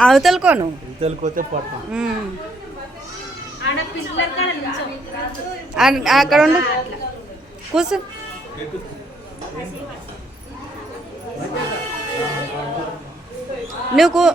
అవతలకోను? తెలుకోతే పడతాం ఉమ్. అన్- అక్కడ ఉండు. కూర్చో నువ్వు కూ-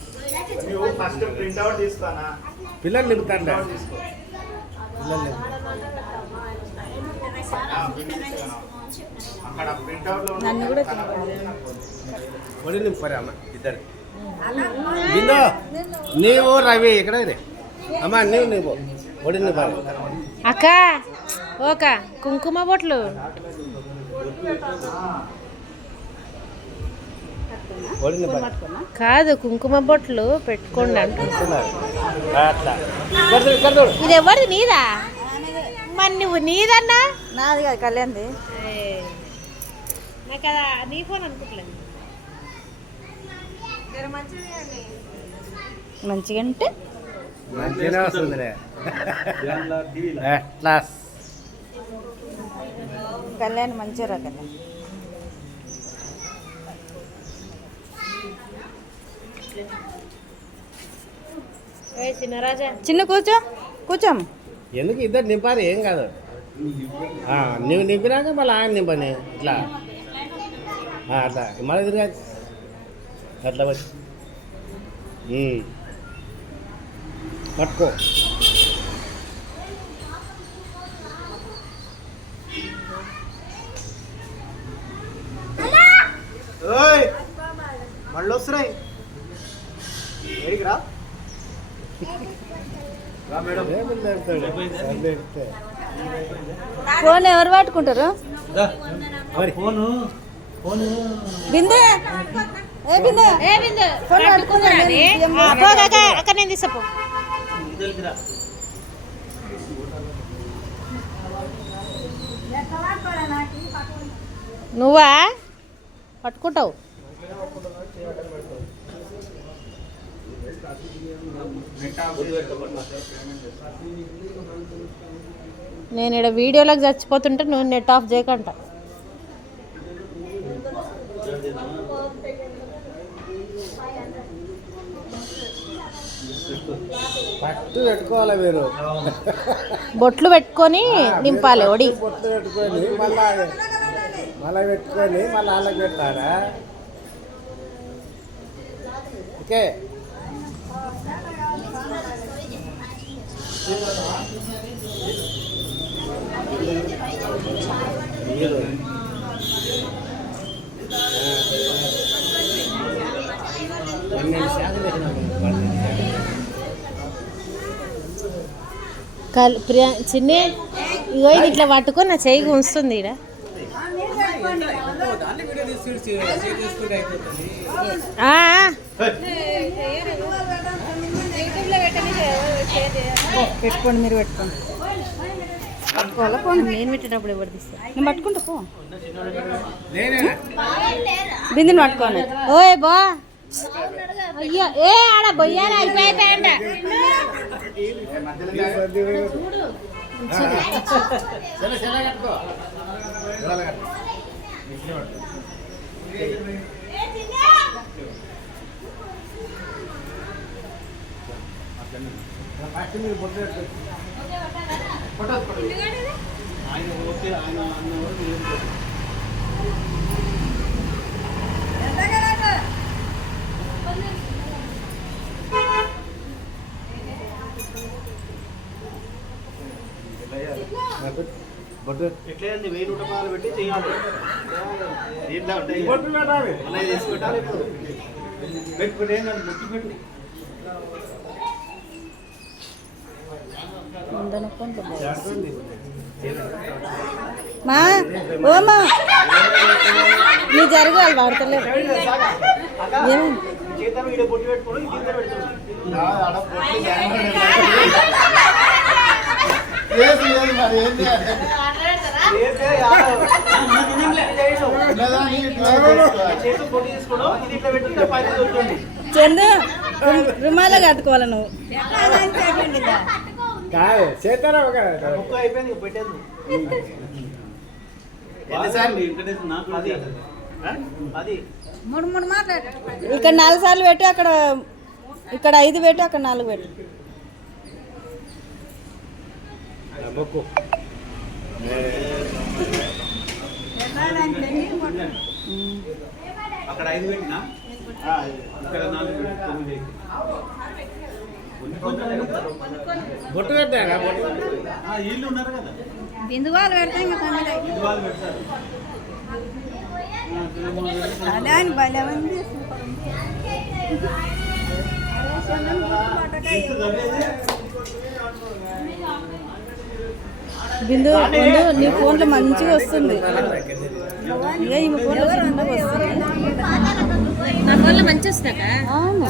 నువ్వు ఫస్ట్ ప్రింట్అవుట్ తీస్తానా పిల్లలు నింపుతాండ? పిల్లలు నింపు అక్కడ ప్రింట్అవుట్లో నన్ను కూడా ఒడి నింపారు అమ్మ ఇద్దరు. బిందో నీవు రవి ఇక్కడ రే అమ్మ నీవు నీవు ఒడి నింపారు అక్క ఓక కుంకుమ బొట్లు. కాదు కుంకుమ బొట్లు పెట్టుకోండి అంటున్నా అట్లా. ఇక్కడ చూడు, ఇక్కడ చూడు. ఇది ఎవరిది నీదా? మరి నువ్వు నీదన్నా? నాది కాదు కళ్యాణ్ది. నాకు కదా నీ ఫోన్ అనుకుంటలేదు. మంచిగా అంటే మంచిగానే వస్తుందిలే. కళ్యాణ్ మంచిగా రా కళ్యాణ్. చిన్న కూర్చో కూర్చోమ్మ ఎందుకు ఇద్దరు నింపారు ఏం కాదు. ఆ, నువ్వు నింపినాక మళ్ళీ ఆయన నింపని. ఇట్లా. ఆ, అట్లా. మళ్ళీ తిరిగా అట్లా వచ్చి. పట్టుకో. ఓయ్ మళ్ళీ వస్తున్నాయి. ఏడికి రా రా మేడం అదే పిల్ల ఎడతాడు. అదే ఎడతాడు. ఫోన్ ఎవరు పట్టుకుంటారు? మరి? బిందే. ఏ బిందే? ఏ బిందు? ఫోన్ పట్టుకుందిరా పట్టుకుందిరా నీ? నేను ఆ, పో కాక అక్కడ నేను తీసపో. నువ్వా? పట్టుకుంటావు. నేను ఇక్కడ వీడియోలోకి చచ్చిపోతుంటే నువ్వు నెట్ ఆఫ్ చేయకంట. పట్టు పెట్టుకోవాలి మీరు. బొట్లు పెట్టుకొని నింపాలి ఒడి. పొట్టు పెట్టుకొని మళ్ళా మళ్ళీ పెట్టుకొని మళ్ళీ వాళ్ళకి పెట్టారా ఓకే. కల్ ప్రియా చిన్ని ఇగో ఇది ఇట్లా పట్టుకొని నా చెయ్యి ఉంచుతుంది ఈడ. ఆ, ఆ. పెట్టుకోండి మీరు పెట్టుకోండి. పట్టుకోవాలా? పోనీ నేను పెట్టేటప్పుడు ఎవరు తీస్తారు నేను పట్టుకుంటా పో. బిందుని పట్టుకోండి. ఓయ్ బా. అయ్యో ఏ ఆడ బొయ్యాలి ఫస్ట్ మీరు పొట్టు పెట్టు. ఆయన ఓకే ఆయన అన్న వరకు ఏం వెయ్యి నూట పాలు పెట్టి చేయాలి దీంట్లో ఉంటాయి పెట్టాలి ఇప్పుడు పెట్టుకుంటే ఏం పెట్టు వందన కొంత మా ఓ మా నీ జరగాలి వాడతలేదు ఏమైంది చేద్దాం ఈడ బొట్టు పెట్టుకోడు ఇది ఇంత పెడుతుంది ఏది ఏది మరి ఏం చేయాలి చేస్తే యాభై. అన్ని చేయడు. ఉన్నదాన్ని ఇట్లా చేసుకోవాలి. చేతితో బొట్టు తీసుకోడు మా ఓమా నీ ఇట్లా పైన చందు రుమాల కట్టుకోవాలి నువ్వు? కాదు చేస్తారా ఒక ముక్క అయిపోయింది ఇక పెట్టేది అది అది మూడు మూడు మాట్లాడు. ఇక్కడ నాలుగు సార్లు పెట్టి అక్కడ ఇక్కడ ఐదు పెట్టి అక్కడ నాలుగు పెట్టి. అక్కడ ఐదు పెట్టినా? ఇక్కడ నాలుగు పెట్టి తొమ్మిది బొట్టు పెట్టారా బొట్టు? ఆ, వీళ్ళు ఉన్నారు కదా. బిందువాలు అని భలే ఉంది బిందు బిందు నీ ఫోన్లో మంచిగా వస్తుంది. ఇక ఈ ఫోన్లో చిన్నగా వస్తుంది నా ఫోన్లో మంచి వస్తుందట అవును.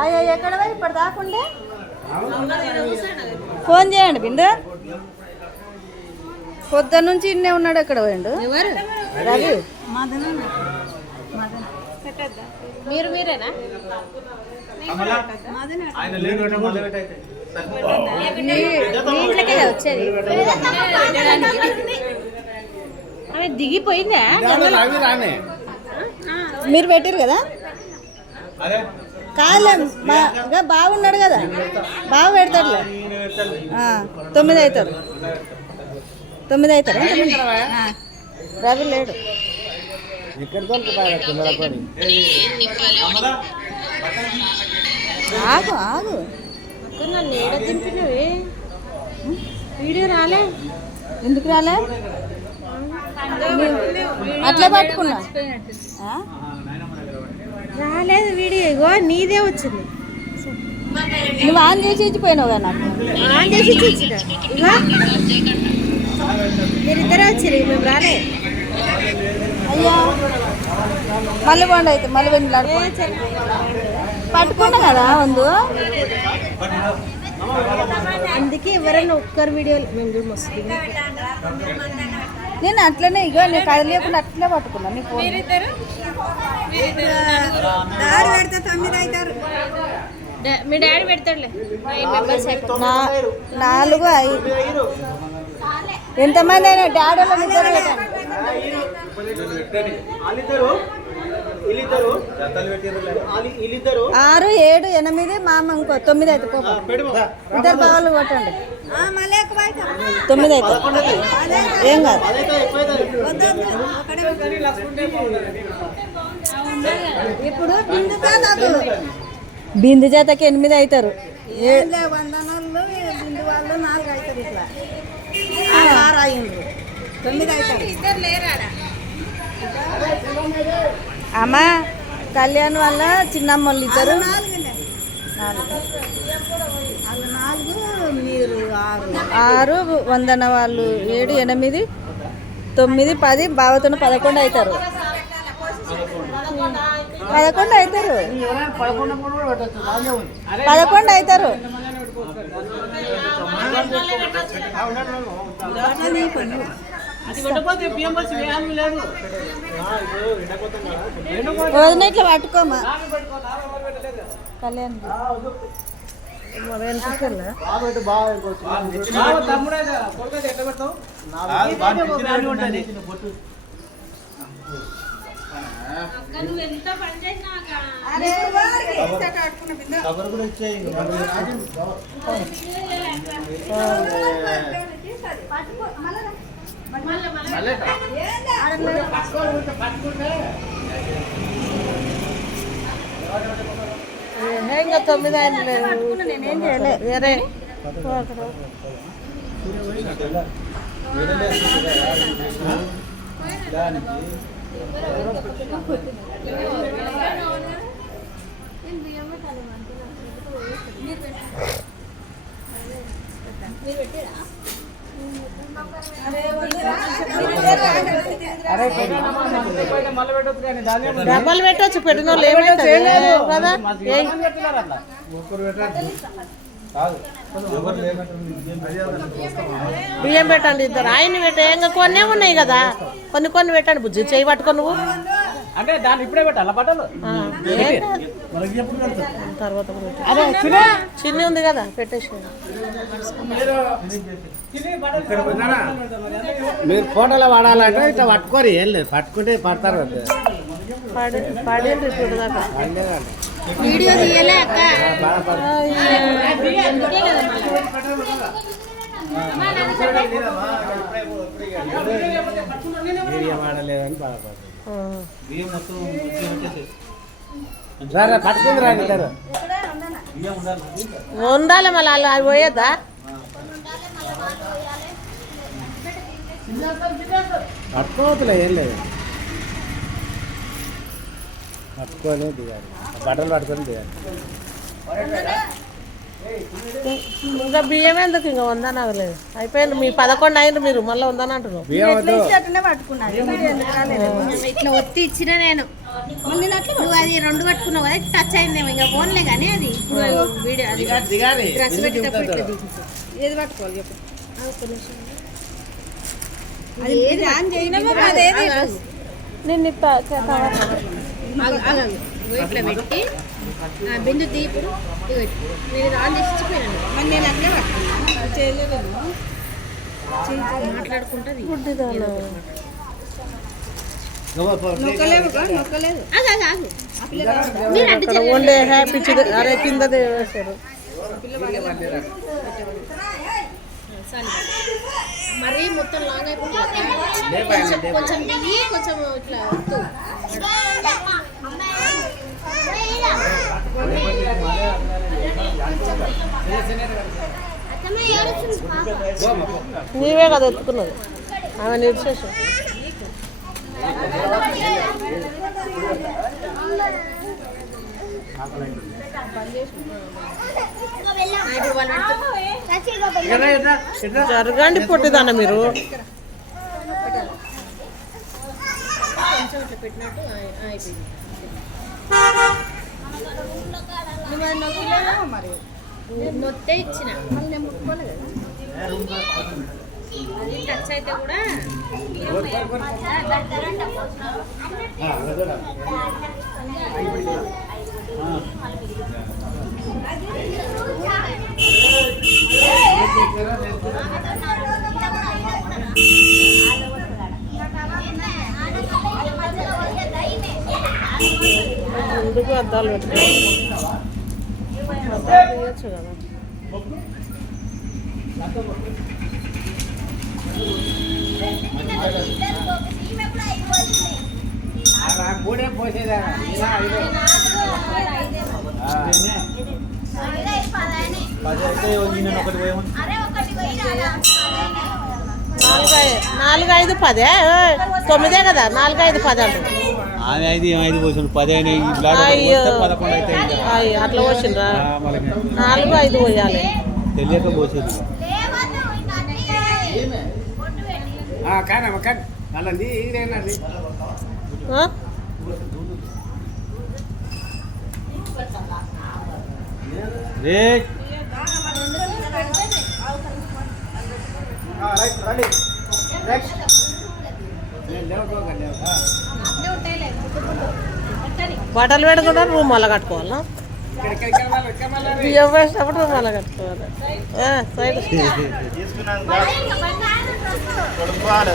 అయ్యో ఎక్కడ ఇప్పుడు దాకుండే ఫోన్ చేయండి బిందు పొద్దున్న నుంచి ఇన్నే ఉన్నాడు ఎక్కడ పోయిండు ఎవరు రవి మీరు మీరేనా ఇంట్లోకే వచ్చేది దిగిపోయిందా? మీరు పెట్టారు కదా? మా ఇంకా బాగున్నాడు కదా. బాగా పెడతాడులే. తొమ్మిది అవుతారు. తొమ్మిది అవుతారు? రవి లేడు. ఆగు ఆగు. నన్ను ఏడ దింపినవి. వీడియో రాలే. ఎందుకు రాలే? అట్లే పట్టుకున్నా. రాలేదు వీడియో ఇగో నీదే వచ్చింది. నువ్వు ఆన్ చేసి ఇచ్చిపోయినావు కదా నాకు? ఆన్ చేసి మీరిద్దరే వచ్చారు మేము రాలే. అయ్యా. మళ్ళీ పోండి అయితే మళ్ళీ వెళ్ళి నడుపు పట్టుకున్నా కదా ముందు? అందుకే ఎవరైనా ఒక్కరు వీడియోలు మేము చూడు మస్తు. నేను అట్లనే ఇగో నేను కదలేకుండా అట్లే పట్టుకున్నా నీ ఫోన్. మీ డాడీ పెడతాడులే. నైన్ మెంబర్స్ నాలుగు ఐదు. ఎంతమంది అయినా డాడీ వాళ్ళ పెట్టండి. ఆరు ఏడు ఎనిమిది మా అమ్మ ఇంకో తొమ్మిది అయితే కోపం ఇద్దరు బాగా కొట్టండి. తొమ్మిది అయితే. ఏం కాదు. ఇప్పుడు బిందు చేతకి ఎనిమిది అవుతారు. ఏ- అమ్మా కళ్యాణ్ వల్ల చిన్నమ్మ వాళ్ళు ఇద్దరు. ఆరు వందన వాళ్ళు ఏడు ఎనిమిది తొమ్మిది పది బావతోన పదకొండు అవుతారు పదకొండు అవుతారు పదకొండు అవుతారు వదిన ఇట్లా పట్టుకోమా? కళ్యాణ్ వెనకకెళ్ళా కాబట్టి ఇంకా తొమ్మిది ఆయన నేనేం వేరే. డబ్బాలు పెట్టచ్చు పెట్టిన కదా. బియ్యం పెట్టండి ఇద్దరు. ఆయన పెట్ట ఇంకా కొన్ని ఉన్నాయి కదా. కొన్ని కొన్ని పెట్టండి బుజ్జి. చేయి పట్టుకో నువ్వు. అంటే దాన్ని ఇప్పుడే పెట్టాలా బట్టలు. తర్వాత. చిన్ని. ఉంది కదా పెట్టేసి? మీరు ఫోటోలో వాడాలంటే ఇట్లా పట్టుకోరు ఏం లేదు. పట్టుకుంటే పడతారు. పడి ఇప్పుడు దాకా. వీడియో తీయలే అక్క. ఆ, బాధపడ- వీడియో వాడలేదని బాధపడతారు బియ్యం మొత్తం ఉండాలి ఉండాలి మళ్ళీ అలా అవి పోయేద్దా పట్టుకోవద్దులే ఏం లేదు. పట్టుకొని దిగాలి బట్టలు పట్టుకొని దిగాలి ఇంకా బియ్యం ఎందుకు? ఇంకా ఉందని అవ్వలేదు అయిపోయింది. మీ పదకొండు అయింది మీరు. మళ్ళీ బియ్యం ఎందుకు రాలేదు? ఇట్లా ఒత్తి ఇచ్చిన నేను. నువ్వు అది రెండు పట్టుకున్నావు కదా టచ్ అయిందేమో ఇంకా ఫోన్లే కానీ అది. వీడియో అది డ్రెస్ పెట్టేటప్పుడు. ఏది పట్టుకోవాలి చెప్పు. నేను ఇట్లా పెట్టి బిందు. నేను ఆన్ చేసి ఇచ్చిపోయాను. మరి నేను అట్లే పట్టుకున్నాను చేయలేదు మాట్లాడుకుంటుంది గుడ్డిదానా. గవ్వ పో, నొక్కలేవు కా, నొక్కలేదు ఆగు ఆగు ఆగు మీరు అడ్డు ఇక్కడ ఉండే హ్యాపీ అరే కిందదే వేశారు మరీ మొత్తం లాంగ్ అయిపోతుంది కొంచెం కొంచెం దిగి కొంచెం ఇట్లా నీవే కదా ఎత్తుకున్నది. ఆమె నిర్చేసి జరగండి పొట్టిదాన మీరు. మరి. నొత్తే ఇచ్చిన. మళ్ళీ నేను ముట్టుకోలేదు అది టచ్ అయితే కూడా. ముందుకు అద్దాలు తీయచ్చు కదా ఆ, ఆ కూడే పోసేదా ఇలా ఇదో. ఆ. పది అయితే నిన్న ఒకటి పోయామని నాలుగు ఐదు పదే? తొమ్మిదే కదా నాలుగు ఐదు పది ఆమె ఐదు ఏం ఐదు పది అయినా పదకొండు అయితే అట్లా పోసిండ్రా? నాలుగు ఐదు పోయాలి. తెలియక పోసేది. కానీ అలా బట్టలు పెట్టుకుంటా రూమ్ వల్ల కట్టుకోవాలా? బియ్యం వేసినప్పుడు రూమ్ వల్ల కట్టుకోవాలి. ఆ, సైడ్ కొడుకువాడు.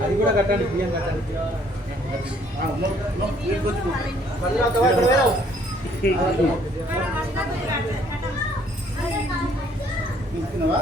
అది కూడా కట్టండి బియ్యం కట్టండి మళ్ళీ అక్కడ ఇక్కడ వేరావు. తీసుకున్నావా